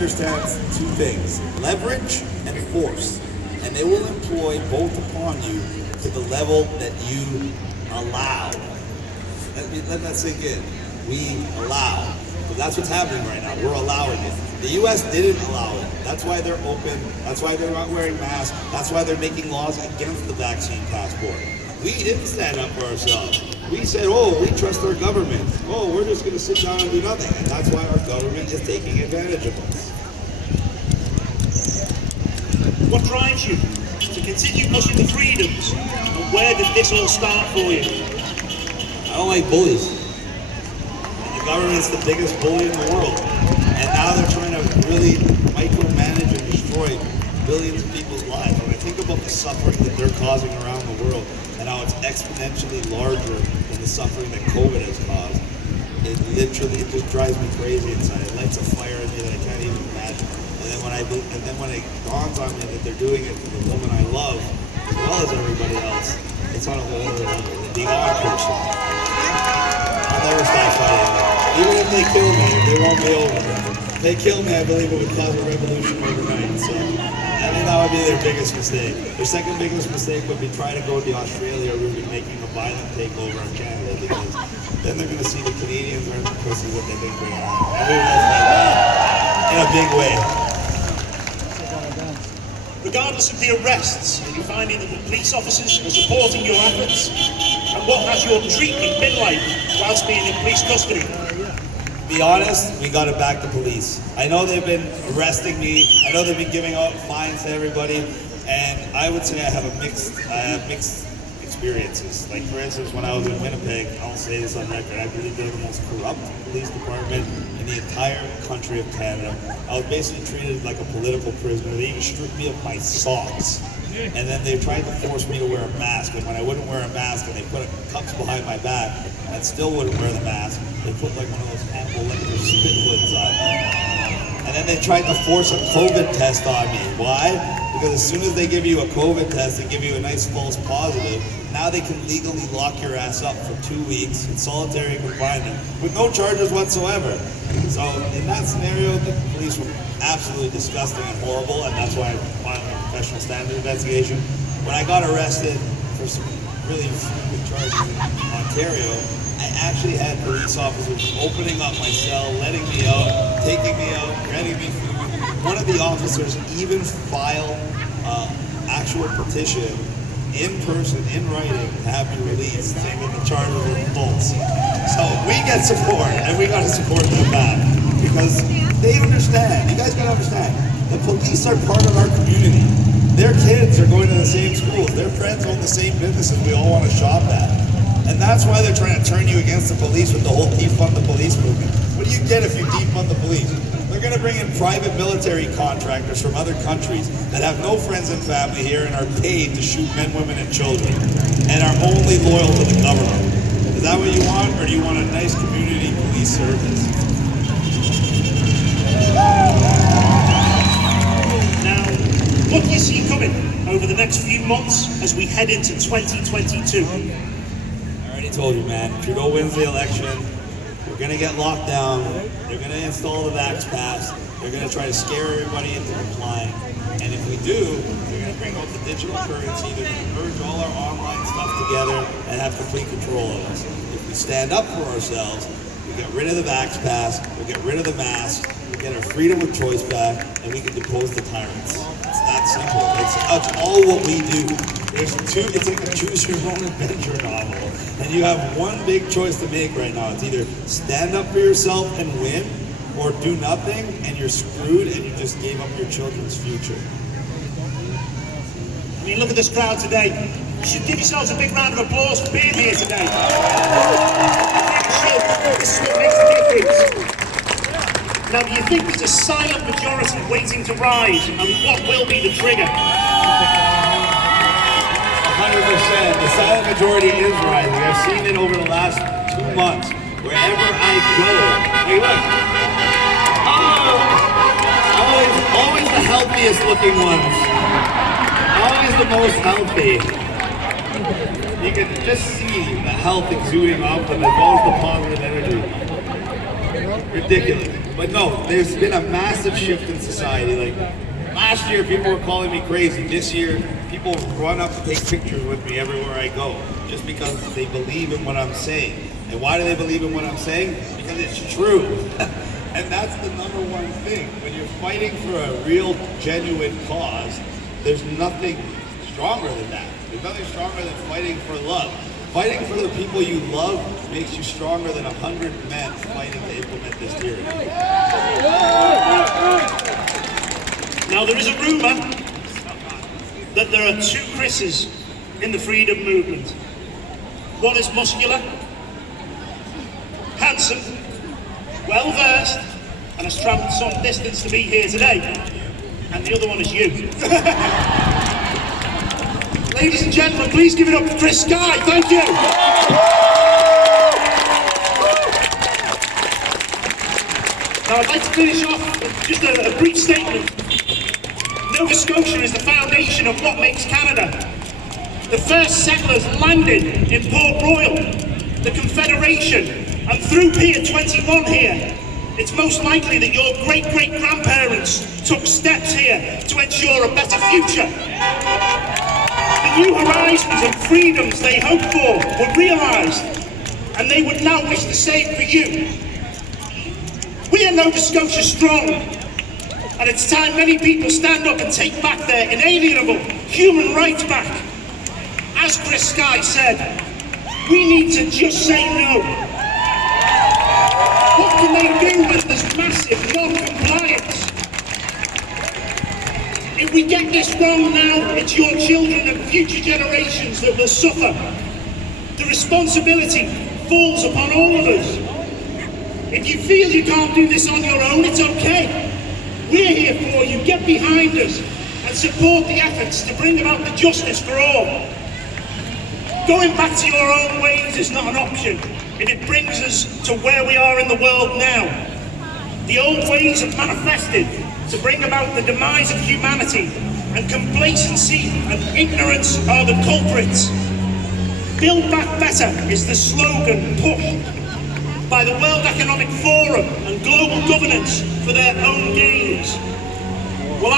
understands two things, leverage and force. And they will employ both upon you to the level that you allow. Let that sink in. We allow. But that's what's happening right now. We're allowing it. The U.S. didn't allow it. That's why they're open. That's why they're not wearing masks. That's why they're making laws against the vaccine passport. We didn't stand up for ourselves. We said, oh, we trust our government. Oh, we're just going to sit down and do nothing. And that's why our government is taking advantage of us. What drives you to continue pushing the freedoms? And where did this all start for you? I don't like bullies. And the government's the biggest bully in the world. And now they're trying to really micromanage and destroy billions of people's lives. When I think about the suffering that they're causing around the world and how it's exponentially larger than the suffering that COVID has caused, it just drives me crazy inside. It lights a fire in me that I can't even imagine. And then when it dawns on me that they're doing it to the woman I love, as well as everybody else, it's on a whole other level. The beyond person. I'll never stop fighting. Even if they kill me, they won't be over. If they kill me, I believe it would cause a revolution overnight. So I think that would be their biggest mistake. Their second biggest mistake would be trying to go the Australia route and making a violent takeover of Canada, because then they're going to see the Canadians aren't the pussies that they've been bringing on. And we will fight back in a big way. Regardless of the arrests, are you finding that the police officers are supporting your efforts? And what has your treatment been like whilst being in police custody? To be honest, we got to back the police. I know they've been arresting me. I know they've been giving out fines to everybody, and I would say I have mixed experiences. Like, for instance, when I was in Winnipeg, I'll say this on record, I believe they're the most corrupt police department in the entire country of Canada. I was basically treated like a political prisoner. They even stripped me of my socks. And then they tried to force me to wear a mask, and when I wouldn't wear a mask and they put cups behind my back and still wouldn't wear the mask, they put like one of those Hannibal Lecter spit hoods on me. And then they tried to force a COVID test on me. Why? Because as soon as they give you a COVID test, they give you a nice false positive. Now they can legally lock your ass up for 2 weeks in solitary confinement with no charges whatsoever. So in that scenario, the police were absolutely disgusting and horrible, and that's why I filed a professional standard investigation. When I got arrested for some really stupid charges in Ontario, I actually had police officers opening up my cell, letting me out, taking me out, getting me food. One of the officers even filed actual petition in person, in writing, to have me released, saying that the charges were false. So we get support, and we got to support them back, because they understand. You guys got to understand. The police are part of our community. Their kids are going to the same schools. Their friends own the same businesses we all want to shop at. And that's why they're trying to turn you against the police with the whole defund the police movement. What do you get if you defund the police? They're going to bring in private military contractors from other countries that have no friends and family here and are paid to shoot men, women, and children, and are only loyal to the government. Is that what you want, or do you want a nice community police service? Now, what do you see coming over the next few months as we head into 2022? I already told you, man. Trudeau wins the election. We're going to get locked down. They're going to install the Vax Pass. They're going to try to scare everybody into complying. And if we do, they're going to bring out the digital currency. They're going to merge all our online stuff together and have complete control of us. If we stand up for ourselves, we get rid of the Vax Pass, we get rid of the mask, we get our freedom of choice back, and we can depose the tyrants. It's that simple. It's all what we do. It's like a choose your own adventure novel. And you have one big choice to make right now. It's either stand up for yourself and win, or do nothing and you're screwed and you just gave up your children's future. I mean, look at this crowd today. You should give yourselves a big round of applause for being here today. This is what makes the difference. Now, do you think there's a silent majority waiting to rise, and what will be the trigger? 100%. The silent majority is rising. I've seen it over the last 2 months. Wherever I go. Hey, look. Oh, always the healthiest looking ones. Always the most healthy. You can just see the health exuding off them, as well as the positive energy. ridiculous. But no, there's been a massive shift in society. Like last year, people were calling me crazy. This year, people run up to take pictures with me everywhere I go, just because they believe in what I'm saying. And why do they believe in what I'm saying? Because it's true. And that's the number one thing. When you're fighting for a real, genuine cause, there's nothing stronger than that. There's nothing stronger than fighting for love. Fighting for the people you love makes you stronger than 100 men fighting to implement this tyranny. Now, there is a rumour that there are two Chris's in the freedom movement. One is muscular, handsome, well-versed, and has travelled some distance to be here today. And the other one is you. Ladies and gentlemen, please give it up for Chris Sky. Thank you. Now, I'd like to finish off with just a brief statement. Nova Scotia is the foundation of what makes Canada. The first settlers landed in Port Royal, the Confederation, and through Pier 21 here. It's most likely that your great-great-grandparents took steps here to ensure a better future. The new horizons and freedoms they hoped for were realised, and they would now wish the same for you. We are Nova Scotia strong, and it's time many people stand up and take back their inalienable human rights back. As Chris Sky said, we need to just say no. What can they do when there's massive non-compliance? If we get this wrong now, it's your children and future generations that will suffer. The responsibility falls upon all of us. If you feel you can't do this on your own, it's okay. We're here for you. Get behind us and support the efforts to bring about the justice for all. Going back to your own ways is not an option if it brings us to where we are in the world now. The old ways have manifested to bring about the demise of humanity, and complacency and ignorance are the culprits. Build Back Better is the slogan pushed by the World Economic Forum and global governance for their own gains. Well,